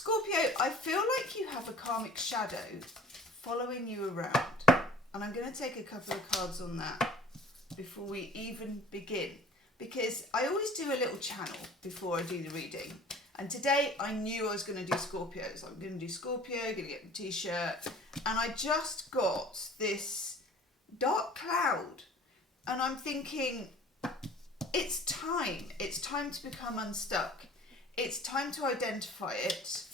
Scorpio, I feel like you have a karmic shadow following you around. And I'm going to take a couple of cards on that before we even begin. Because I always do a little channel before I do the reading. And today I knew I was going to do Scorpio. So I'm going to do Scorpio, going to get the t-shirt. And I just got this dark cloud. And I'm thinking, it's time. It's time to become unstuck. It's time to identify it.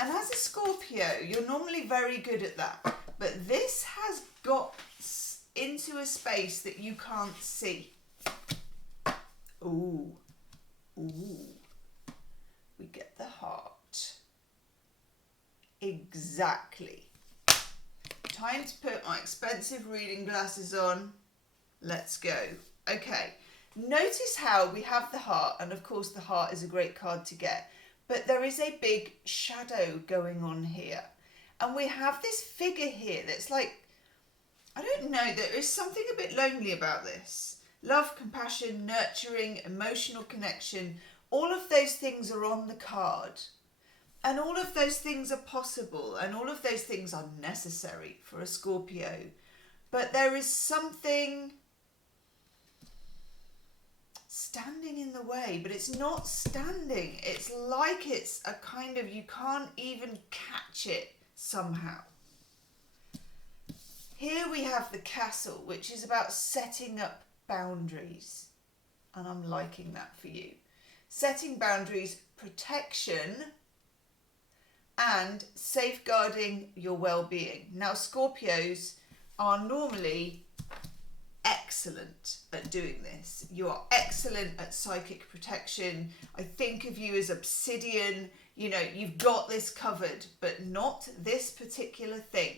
And as a Scorpio, you're normally very good at that. But this has got into a space that you can't see. Ooh. Ooh. We get the heart. Exactly. Time to put my expensive reading glasses on. Let's go. Okay. Notice how we have the heart, and of course the heart is a great card to get, but there is a big shadow going on here. And we have this figure here that's like, I don't know, there is something a bit lonely about this. Love, compassion, nurturing, emotional connection, all of those things are on the card. And all of those things are possible, and all of those things are necessary for a Scorpio. But there is something standing in the way, but it's not standing. It's like it's a kind of, you can't even catch it somehow. Here we have the castle, which is about setting up boundaries. And I'm liking that for you. Setting boundaries, protection, and safeguarding your well-being. Now, Scorpios are normally excellent at doing this. You are excellent at psychic protection. I think of you as obsidian. You know, you've got this covered, but not this particular thing.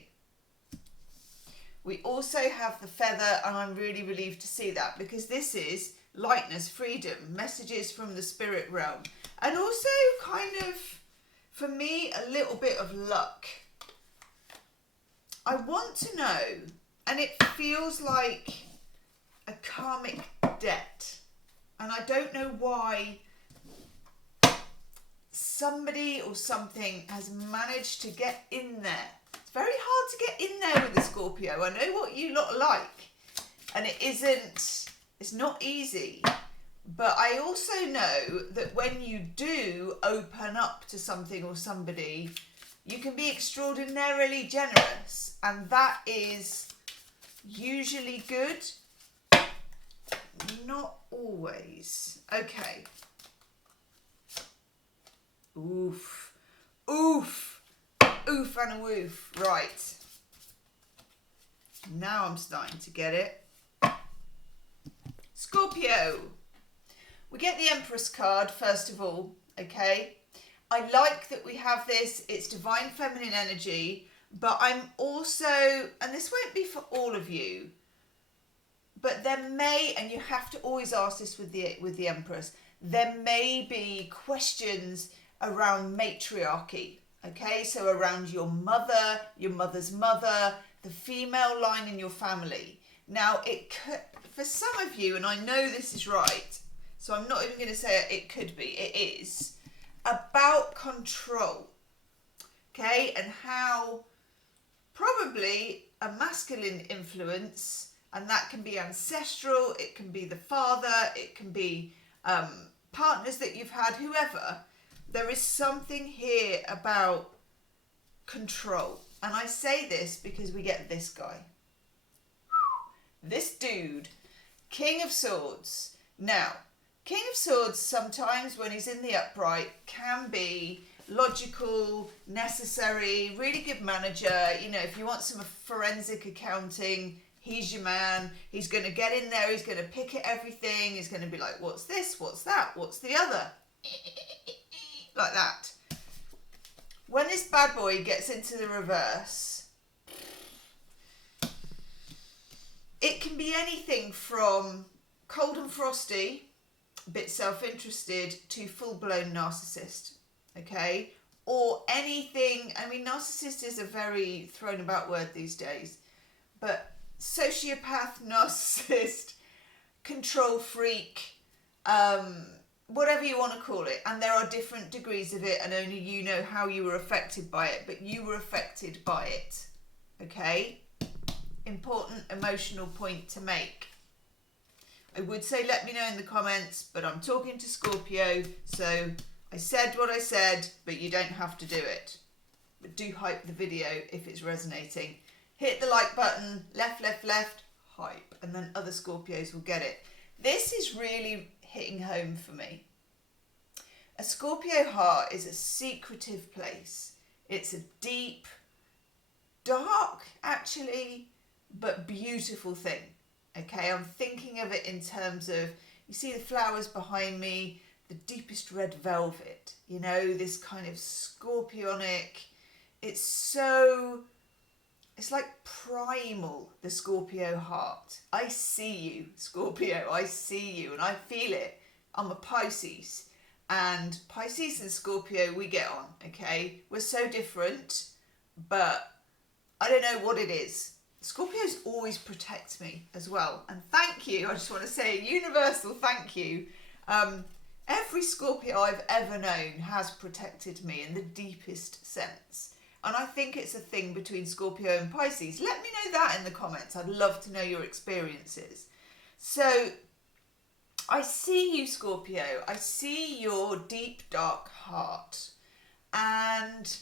We also have the feather, and I'm really relieved to see that, because this is lightness, freedom, messages from the spirit realm, and also kind of, for me, a little bit of luck. I want to know, and it feels like a karmic debt, and I don't know why somebody or something has managed to get in there. It's very hard to get in there with a Scorpio. I know what you lot are like, and it's not easy, but I also know that when you do open up to something or somebody, you can be extraordinarily generous, and that is usually good. Not always. Okay. Oof. Oof. Oof and a woof. Right. Now I'm starting to get it. Scorpio. We get the Empress card, first of all. Okay. I like that we have this. It's divine feminine energy. But I'm also, and this won't be for all of you, but there may, and you have to always ask this with the Empress, there may be questions around matriarchy, okay? So around your mother's mother, the female line in your family. Now, it could, for some of you, and I know this is right, so I'm not even going to say it could be, it is, about control, okay? And how probably a masculine influence, and that can be ancestral, it can be the father, it can be partners that you've had, whoever. There is something here about control. And I say this because we get this guy. This dude, King of Swords. Now, King of Swords sometimes when he's in the upright can be logical, necessary, really good manager. You know, if you want some forensic accounting, he's your man. He's going to get in there. He's going to pick at everything. He's going to be like, what's this? What's that? What's the other? Like that. When this bad boy gets into the reverse, it can be anything from cold and frosty, a bit self-interested, to full-blown narcissist. Okay? Or anything, I mean, narcissist is a very thrown about word these days, but sociopath, narcissist, control freak, whatever you want to call it, and there are different degrees of it, and only you know how you were affected by it, but you were affected by it. Okay? Important emotional point to make. I would say let me know in the comments, but I'm talking to Scorpio, so I said what I said, but you don't have to do it. But do hype the video if it's resonating. Hit the like button, left, hype, and then other Scorpios will get it. This is really hitting home for me. A Scorpio heart is a secretive place. It's a deep, dark actually, but beautiful thing. Okay, I'm thinking of it in terms of, you see the flowers behind me, the deepest red velvet, you know, this kind of scorpionic, it's like primal, the Scorpio heart. I see you, Scorpio, I see you, and I feel it. I'm a Pisces, and Pisces and Scorpio, we get on, okay? We're so different, but I don't know what it is. Scorpios always protect me as well. And thank you, I just want to say a universal thank you. Every Scorpio I've ever known has protected me in the deepest sense. And I think it's a thing between Scorpio and Pisces. Let me know that in the comments. I'd love to know your experiences. So I see you, Scorpio. I see your deep, dark heart. And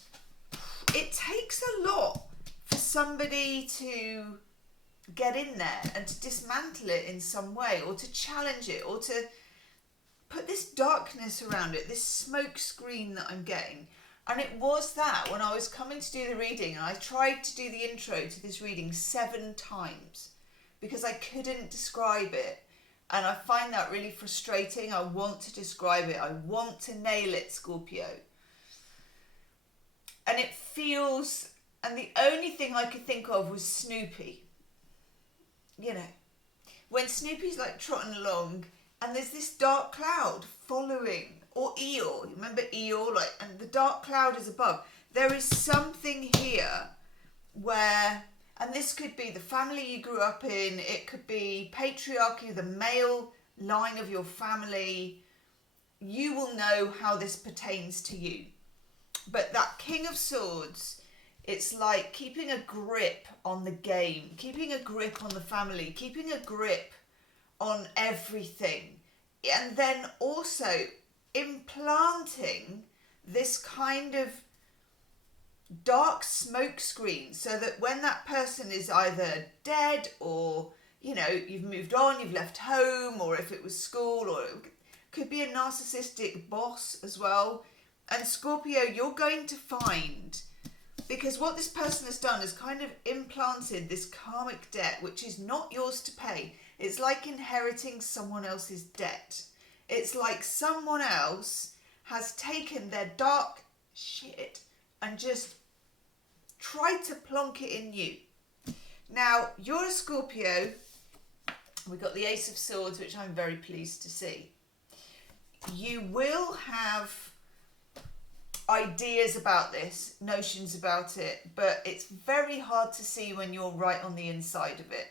it takes a lot for somebody to get in there and to dismantle it in some way, or to challenge it, or to put this darkness around it, this smoke screen that I'm getting. And it was that when I was coming to do the reading, and I tried to do the intro to this reading 7 times because I couldn't describe it. And I find that really frustrating. I want to describe it. I want to nail it, Scorpio. And it feels... And the only thing I could think of was Snoopy. You know, when Snoopy's like trotting along and there's this dark cloud following, or Eeyore, you remember Eeyore, like, and the dark cloud is above. There is something here where, and this could be the family you grew up in, it could be patriarchy, the male line of your family. You will know how this pertains to you. But that King of Swords, it's like keeping a grip on the game, keeping a grip on the family, keeping a grip on everything. And then also implanting this kind of dark smoke screen so that when that person is either dead or, you know, you've moved on, you've left home, or if it was school, or it could be a narcissistic boss as well. And Scorpio, you're going to find... Because what this person has done is kind of implanted this karmic debt, which is not yours to pay. It's like inheriting someone else's debt. It's like someone else has taken their dark shit and just tried to plonk it in you. Now, you're a Scorpio. We've got the Ace of Swords, which I'm very pleased to see. You will have ideas about this, notions about it, but it's very hard to see when you're right on the inside of it.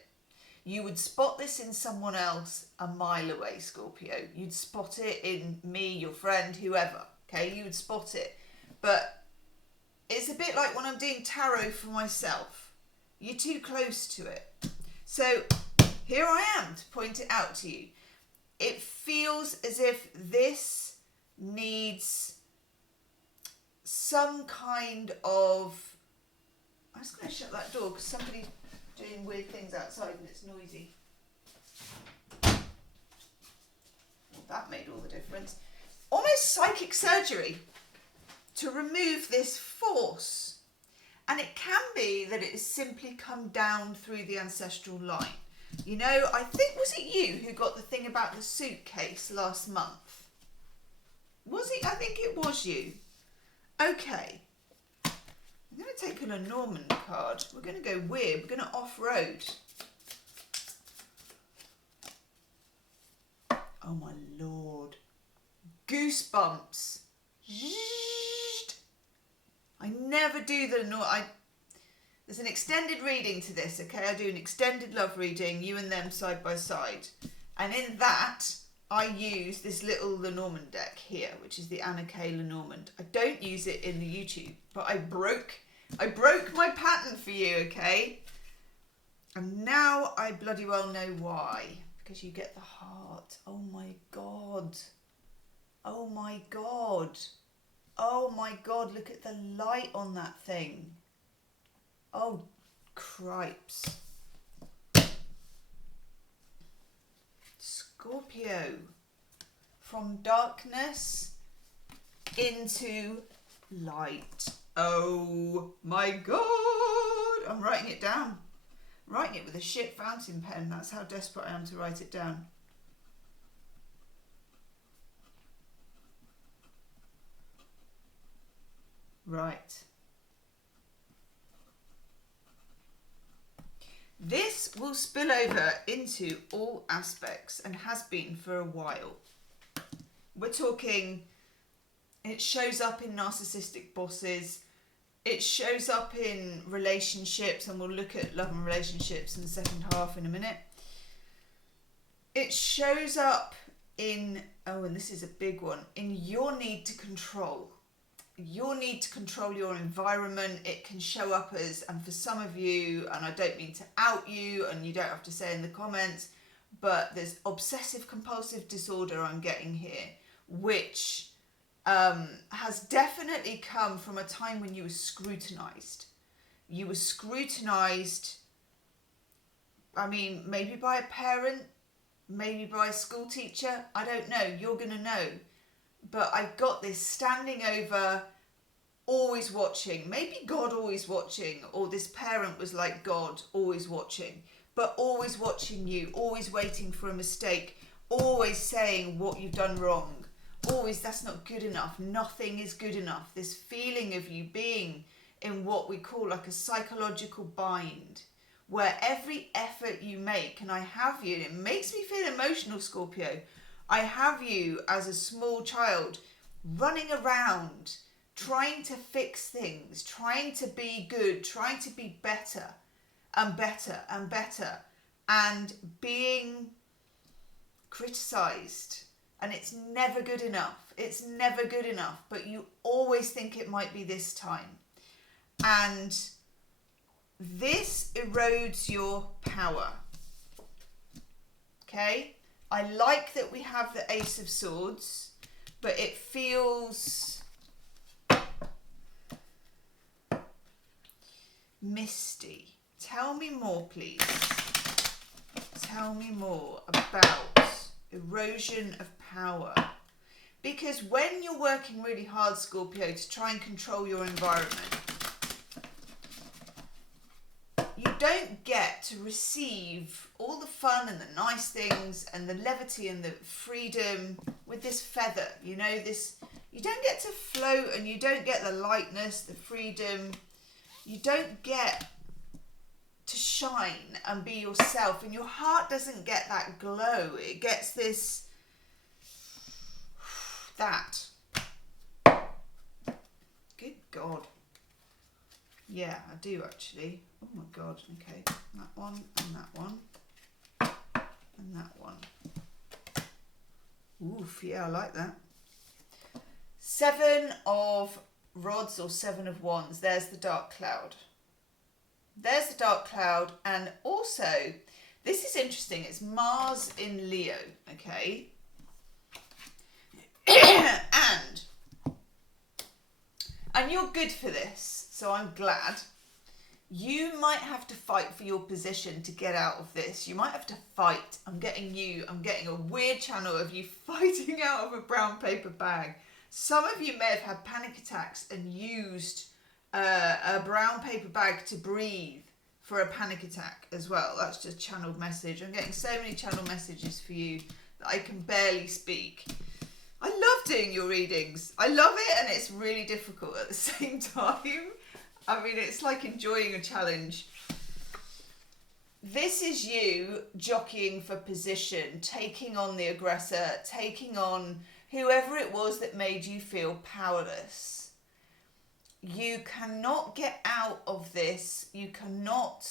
You would spot this in someone else a mile away, Scorpio. You'd spot it in me, your friend, whoever, okay? You would spot it. But it's a bit like when I'm doing tarot for myself. You're too close to it. So here I am to point it out to you. It feels as if this needs some kind of... I'm just going to shut that door because somebody's doing weird things outside and it's noisy. Well, that made all the difference. Almost psychic surgery to remove this force. And it can be that it has simply come down through the ancestral line. You know, I think, was it you who got the thing about the suitcase last month? Was it? I think it was you. Okay, I'm going to take an Lenormand card. We're going to go weird. We're going to off-road. Oh my lord. Goosebumps. I never do the... There's an extended reading to this, okay? I do an extended love reading, you and them side by side. And in that, I use this little Lenormand deck here, which is the Anna K. Lenormand. I don't use it in the YouTube, but I broke my pattern for you, okay? And now I bloody well know why. Because you get the heart. Oh my God. Oh my God. Oh my God, look at the light on that thing. Oh, cripes. Scorpio. From darkness into light. Oh my God. I'm writing it down. Writing it with a shit fountain pen. That's how desperate I am to write it down. Right. This will spill over into all aspects and has been for a while. We're talking, it shows up in narcissistic bosses. It shows up in relationships, and we'll look at love and relationships in the second half in a minute. It shows up in, oh, and this is a big one, in your need to control. Your need to control your environment. It can show up as, and for some of you, and I don't mean to out you, and you don't have to say in the comments, but there's obsessive compulsive disorder I'm getting here, which has definitely come from a time when you were scrutinized. You were scrutinized, I mean, maybe by a parent, maybe by a school teacher, I don't know, you're going to know. But I got this standing over, always watching, maybe God always watching, or this parent was like God, always watching, but always watching you, always waiting for a mistake, always saying what you've done wrong, always that's not good enough, nothing is good enough. This feeling of you being in what we call like a psychological bind, where every effort you make, and I have you, and it makes me feel emotional, Scorpio, I have you as a small child running around, trying to fix things, trying to be good, trying to be better and better and better, and being criticized. And it's never good enough. It's never good enough, but you always think it might be this time. And this erodes your power. Okay? I like that we have the Ace of Swords, but it feels misty. Tell me more, please. Tell me more about erosion of power. Because when you're working really hard, Scorpio, to try and control your environment, you don't get to receive all the fun and the nice things and the levity and the freedom with this feather, you know, this, you don't get to float, and you don't get the lightness, the freedom, you don't get to shine and be yourself, and your heart doesn't get that glow. It gets this, that. Good God. Yeah, I do actually. Oh my God, okay. That one, and that one, and that one. Oof, yeah, I like that. 7 of rods or 7 of wands. There's the dark cloud. There's the dark cloud, and also, this is interesting, it's Mars in Leo, okay? and you're good for this, so I'm glad. You might have to fight for your position to get out of this. You might have to fight. I'm getting a weird channel of you fighting out of a brown paper bag. Some of you may have had panic attacks and used a brown paper bag to breathe for a panic attack as well. That's just channeled message. I'm getting so many channel messages for you that I can barely speak. I love doing your readings. I love it, and it's really difficult at the same time. I mean, it's like enjoying a challenge. This is you jockeying for position, taking on the aggressor, taking on whoever it was that made you feel powerless. You cannot get out of this. You cannot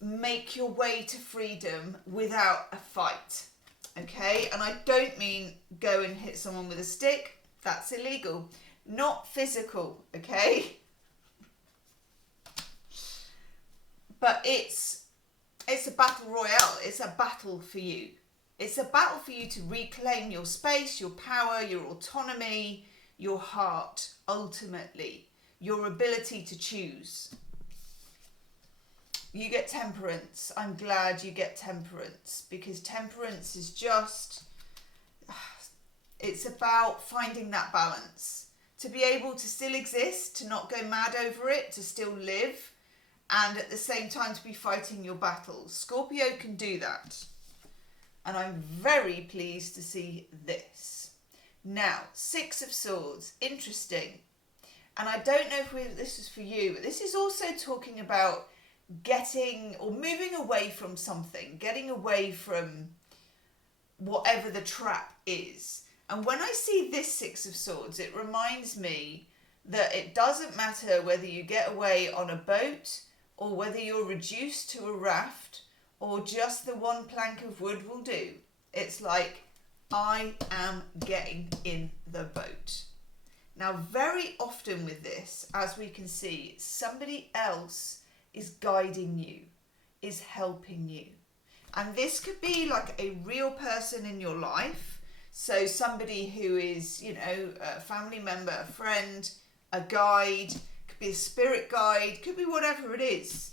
make your way to freedom without a fight. Okay, and I don't mean go and hit someone with a stick. That's illegal. Not physical, okay? But it's a battle royale. It's a battle for you. It's a battle for you to reclaim your space, your power, your autonomy, your heart, ultimately. Your ability to choose. You get temperance. I'm glad you get temperance, because temperance is just, it's about finding that balance. To be able to still exist, to not go mad over it, to still live, and at the same time to be fighting your battles. Scorpio can do that. And I'm very pleased to see this. Now, Six of Swords, interesting. And I don't know if this is for you, but this is also talking about getting or moving away from something, getting away from whatever the trap is. And when I see this Six of Swords, it reminds me that it doesn't matter whether you get away on a boat or whether you're reduced to a raft or just the one plank of wood will do. It's like, I am getting in the boat. Now, very often with this, as we can see, somebody else is guiding you, is helping you. And this could be like a real person in your life. So somebody who is, you know, a family member, a friend, a guide, could be a spirit guide, could be whatever it is.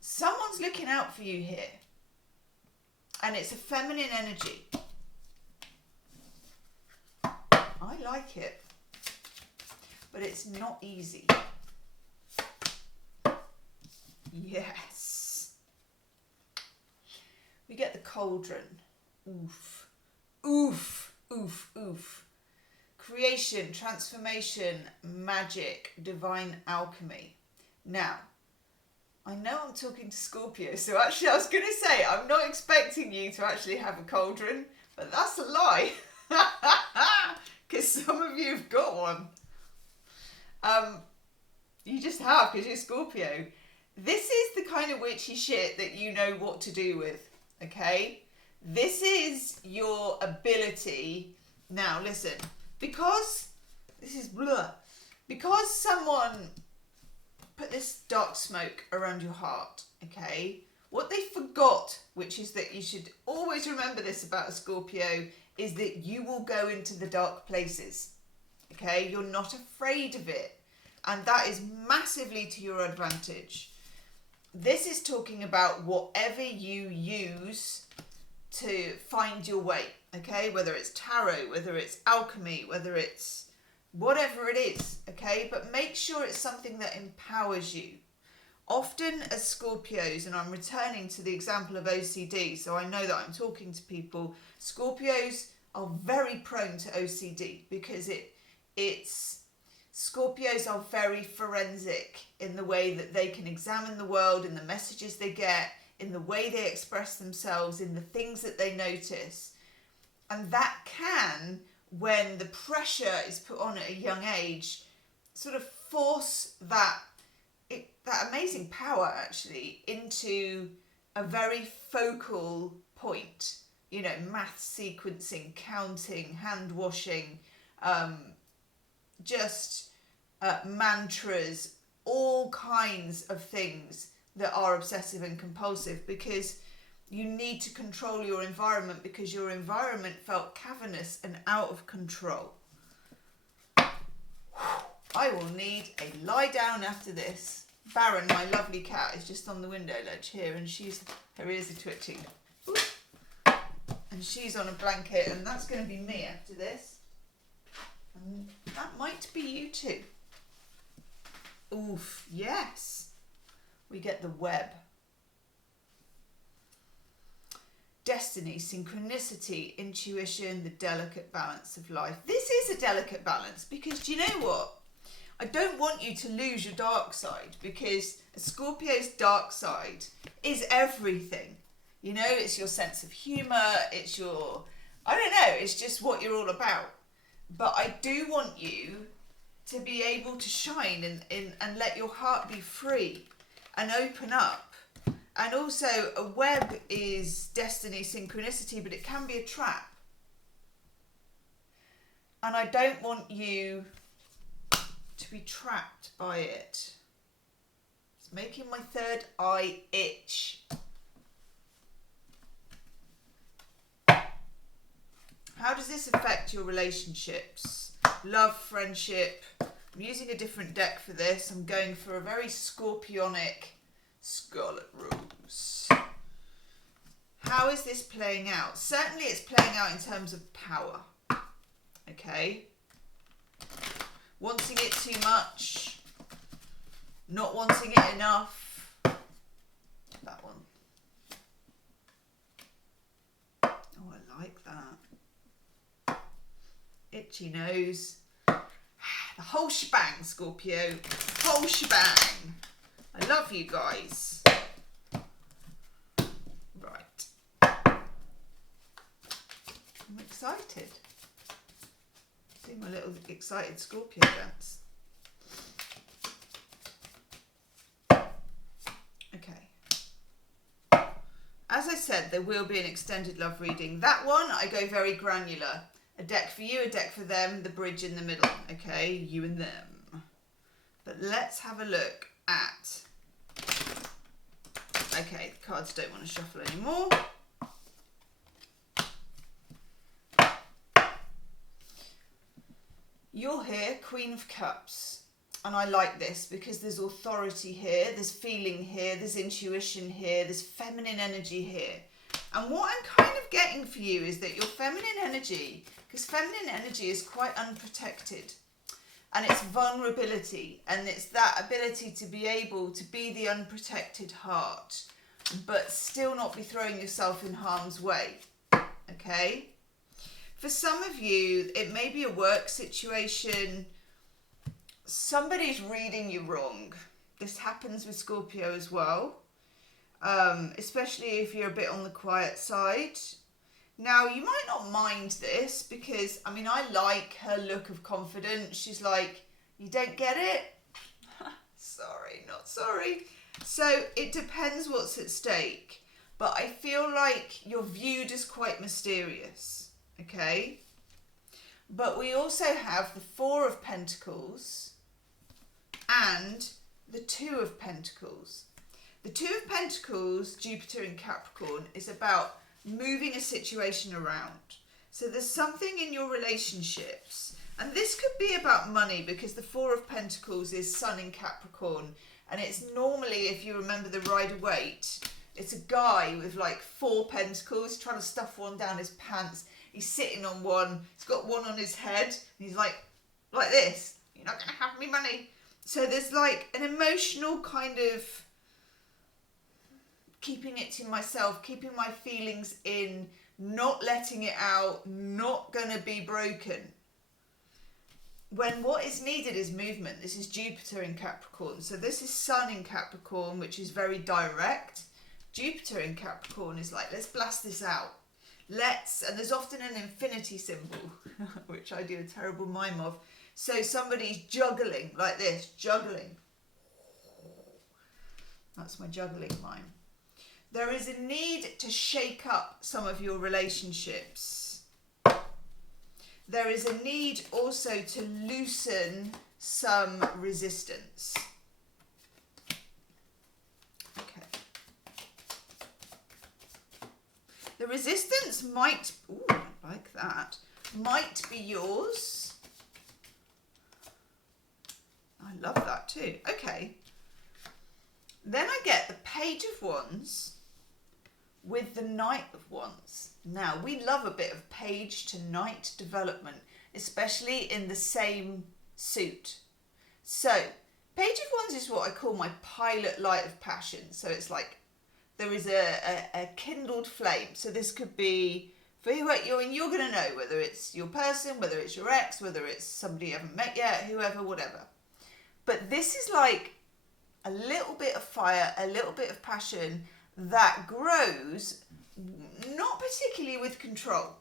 Someone's looking out for you here. And it's a feminine energy. I like it. But it's not easy. Yes. We get the cauldron. Oof. Oof. Oof. Oof. Creation, transformation, magic, divine alchemy. Now, I know I'm talking to Scorpio, so actually I was going to say, I'm not expecting you to actually have a cauldron, but that's a lie. Because some of you have got one. You just have, because you're Scorpio. This is the kind of witchy shit that you know what to do with, okay? This is your ability. Now, listen, because this is blah, because someone put this dark smoke around your heart, okay? What they forgot, which is that you should always remember this about a Scorpio, is that you will go into the dark places, okay? You're not afraid of it. And that is massively to your advantage. This is talking about whatever you use to find your way, okay? Whether it's tarot, whether it's alchemy, whether it's whatever it is, okay? But make sure it's something that empowers you. Often as Scorpios, and I'm returning to the example of OCD, so I know that I'm talking to people, Scorpios are very prone to OCD because it's Scorpios are very forensic in the way that they can examine the world, in the messages they get, in the way they express themselves, in the things that they notice. And that can, when the pressure is put on at a young age, sort of force that amazing power actually into a very focal point. You know, math sequencing, counting, hand washing, mantras, all kinds of things that are obsessive and compulsive, because you need to control your environment because your environment felt cavernous and out of control. I will need a lie down after this. Baron, my lovely cat, is just on the window ledge here, and her ears are twitching. Ooh. And she's on a blanket, and that's going to be me after this. And that might be you too. Oof, yes. We get the web. Destiny, synchronicity, intuition, the delicate balance of life. This is a delicate balance because, do you know what? I don't want you to lose your dark side, because a Scorpio's dark side is everything. You know, it's your sense of humour, it's your, I don't know, it's just what you're all about. But I do want you to be able to shine and let your heart be free and open up And also a web is destiny, synchronicity, but it can be a trap. And I don't want you to be trapped by it. It's making my third eye itch. How does this affect your relationships? Love, friendship. I'm using a different deck for this. I'm going for a very scorpionic Scarlet Rose. How is this playing out? Certainly it's playing out in terms of power. Okay. Wanting it too much. Not wanting it enough. That one. Oh, I like that. Itchy nose. The whole shebang, Scorpio. Whole shebang. I love you guys. Right. I'm excited. See my little excited Scorpio dance. Okay. As I said, there will be an extended love reading. That one, I go very granular. A deck for you, a deck for them, the bridge in the middle. Okay, you and them. But let's have a look at... Okay, the cards don't want to shuffle anymore. You're here, Queen of Cups. And I like this because there's authority here, there's feeling here, there's intuition here, there's feminine energy here. And what I'm kind of getting for you is that your feminine energy, because feminine energy is quite unprotected, and it's vulnerability, and it's that ability to be able to be the unprotected heart, but still not be throwing yourself in harm's way, okay? For some of you, it may be a work situation. Somebody's reading you wrong. This happens with Scorpio as well, especially if you're a bit on the quiet side. Now, you might not mind this because, I mean, I like her look of confidence. She's like, you don't get it? Sorry, not sorry. So it depends what's at stake. But I feel like you're viewed as quite mysterious, okay? But we also have the Four of Pentacles and the Two of Pentacles. The Two of Pentacles, Jupiter in Capricorn, is about moving a situation around. So there's something in your relationships, and this could be about money because the Four of Pentacles is Sun in Capricorn, and it's normally, if you remember the Rider-Waite, it's a guy with like 4 pentacles trying to stuff one down his pants. He's sitting on one, he's got one on his head, and he's like this, you're not gonna have me money. So there's like an emotional kind of keeping it to myself, keeping my feelings in, not letting it out, not gonna be broken. When what is needed is movement. This is Jupiter in Capricorn. So this is Sun in Capricorn, which is very direct. Jupiter in Capricorn is like, let's blast this out. And there's often an infinity symbol, which I do a terrible mime of. So somebody's juggling like this, juggling. That's my juggling mime. There is a need to shake up some of your relationships. There is a need also to loosen some resistance. Okay. The resistance might, ooh, I like that, might be yours. I love that too. Okay. Then I get the Page of Wands with the Knight of Wands. Now, we love a bit of page to knight development, especially in the same suit. So, Page of Wands is what I call my pilot light of passion. So it's like there is a kindled flame. So this could be for who you're going to know whether it's your person, whether it's your ex, whether it's somebody you haven't met yet, whoever, whatever. But this is like a little bit of fire, a little bit of passion that grows, not particularly with control,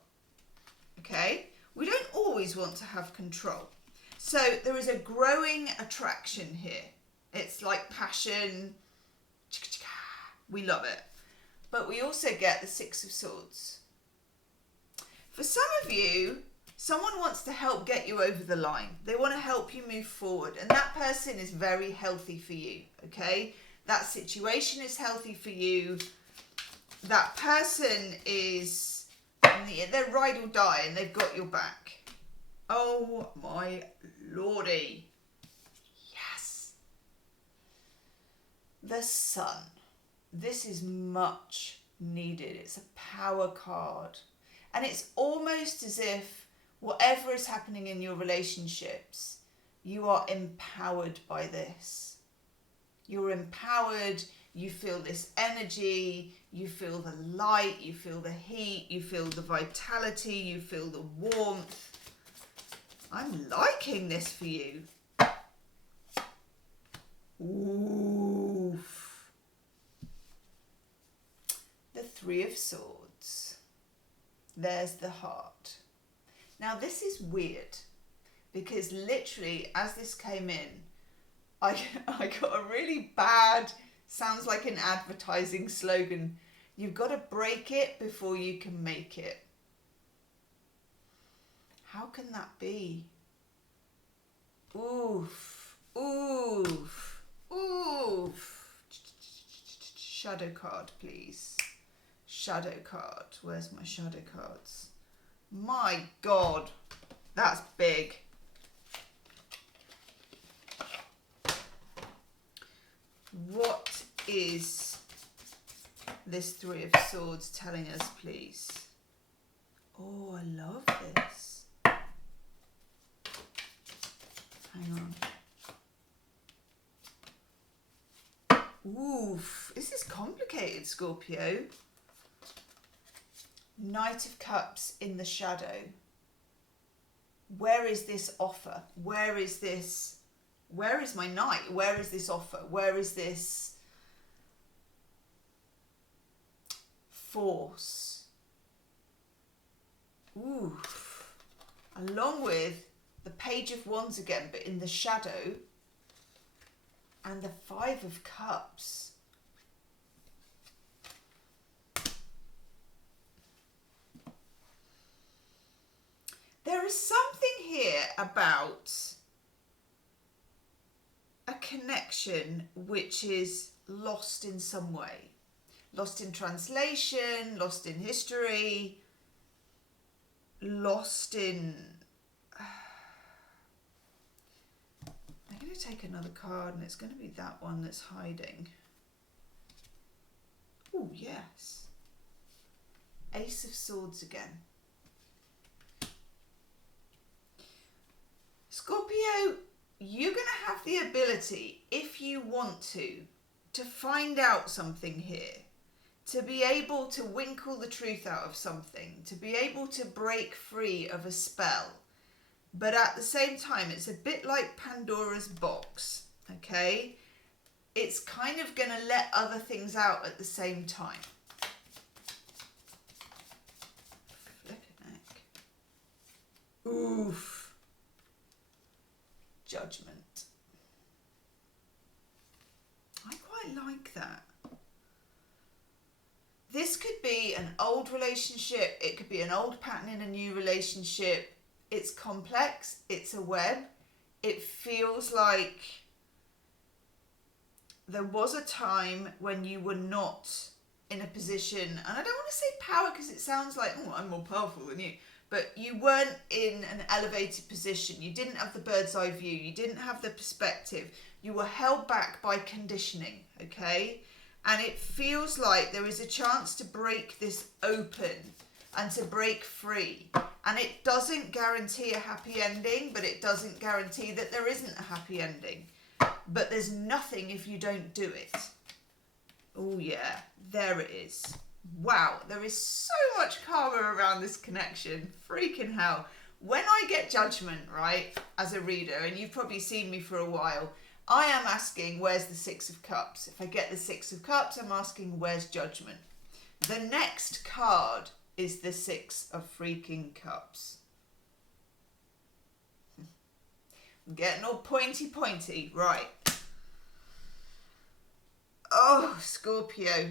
okay? We don't always want to have control. So there is a growing attraction here. It's like passion, We love it. But we also get the Six of Swords. For some of you, someone wants to help get you over the line. They want to help you move forward. And that person is very healthy for you, okay? That situation is healthy for you. That person is, they're ride or die and they've got your back. Oh my lordy. Yes. The Sun. This is much needed. It's a power card. And it's almost as if whatever is happening in your relationships, you are empowered by this. You're empowered. You feel this energy. You feel the light. You feel the heat. You feel the vitality. You feel the warmth. I'm liking this for you. Oof. The Three of Swords. There's the heart. Now this is weird because literally as this came in, I got a really bad, sounds like an advertising slogan. You've got to break it before you can make it. How can that be? Oof, oof, oof. Shadow card, please. Shadow card. Where's my shadow cards? My God, that's big. What is this Three of Swords telling us, please? Oh, I love this. Hang on. Oof, this is complicated, Scorpio. Knight of Cups in the shadow. Where is this offer? Where is this? Where is my knight? Where is this offer? Where is this force? Oof. Along with the Page of Wands again, but in the shadow, and the Five of Cups. There is something here about a connection which is lost in some way. Lost in translation, lost in history, lost in... I'm going to take another card and it's going to be that one that's hiding. Oh, yes. Ace of Swords again. Scorpio, you're going to have the ability, if you want to find out something here, to be able to winkle the truth out of something, to be able to break free of a spell. But at the same time, it's a bit like Pandora's box, okay? It's kind of going to let other things out at the same time. Flippin' heck. Oof. Judgment. I quite like that. This could be an old relationship. It could be an old pattern in a new relationship. It's complex. It's a web. It feels like there was a time when you were not in a position, and I don't want to say power because it sounds like, oh, I'm more powerful than you. But you weren't in an elevated position. You didn't have the bird's eye view. You didn't have the perspective. You were held back by conditioning, okay? And it feels like there is a chance to break this open and to break free. And it doesn't guarantee a happy ending, but it doesn't guarantee that there isn't a happy ending. But there's nothing if you don't do it. Oh yeah, there it is. Wow, there is so much karma around this connection. Freaking hell. When I get judgment, right, as a reader, and you've probably seen me for a while, I am asking, where's the Six of Cups? If I get the Six of Cups, I'm asking, where's judgment? The next card is the Six of freaking Cups. I'm getting all pointy, right. Oh, Scorpio.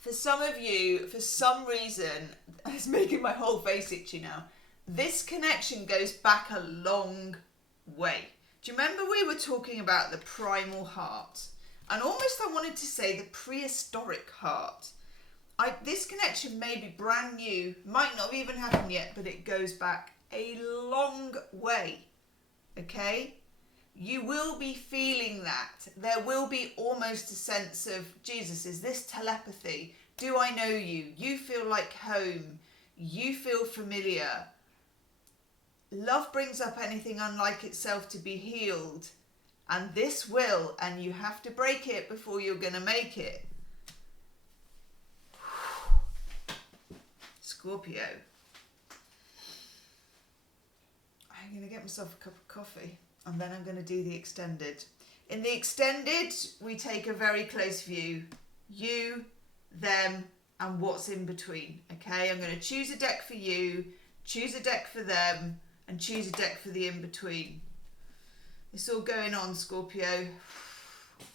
For some of you, for some reason, it's making my whole face itchy now. This connection goes back a long way. Do you remember we were talking about the primal heart? And almost I wanted to say the prehistoric heart. This connection may be brand new, might not have even happened yet, but it goes back a long way, okay? You will be feeling that. There will be almost a sense of, Jesus, is this telepathy? Do I know you? You feel like home. You feel familiar. Love brings up anything unlike itself to be healed. And this will, and you have to break it before you're going to make it. Scorpio. I'm going to get myself a cup of coffee and then I'm going to do the extended. In the extended, we take a very close view. You, them, and what's in between. Okay, I'm going to choose a deck for you, choose a deck for them, and choose a deck for the in-between. It's all going on, Scorpio.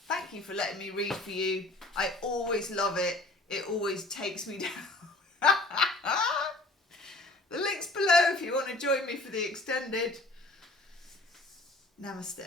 Thank you for letting me read for you. I always love it. It always takes me down. The link's below if you want to join me for the extended. Namaste.